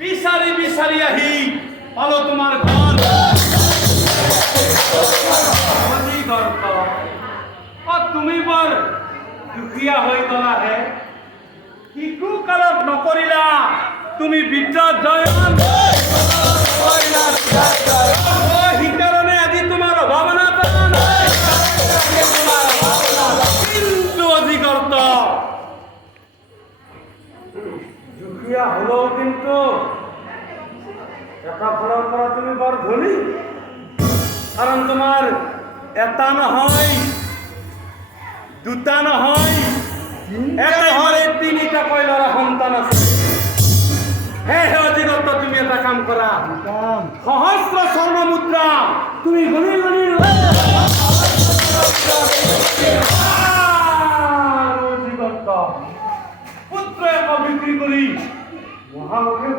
বিচাৰি বিচাৰি আহি পালো তোমাৰ ঘৰ। তুমি বৰ দুখীয়া হৈ গলাহে। শিশু কালত নকৰিলা তুমি বিদ্যাধ্যয়ন, সেইকাৰণে আজি তোমাৰ অভাৱ নাপান। কিন্তু অধিকৰ্ত দুখীয়া হলেও কিন্তু এটা ফালৰ পৰা তুমি বৰ ধনী, কাৰণ তোমাৰ এটা নহয়, দুটা নহয়, একেবাৰে তিনিটাকৈ ল'ৰা সন্তান আছে। হে অধিকৰ্ত, তুমি এটা কাম কৰা, সহস্ৰ স্বৰ্ণ মুদ্ৰা তুমি গণি গণি অধিকৰ্ত পুত্ৰ এক বিক্ৰী কৰি মহামুখে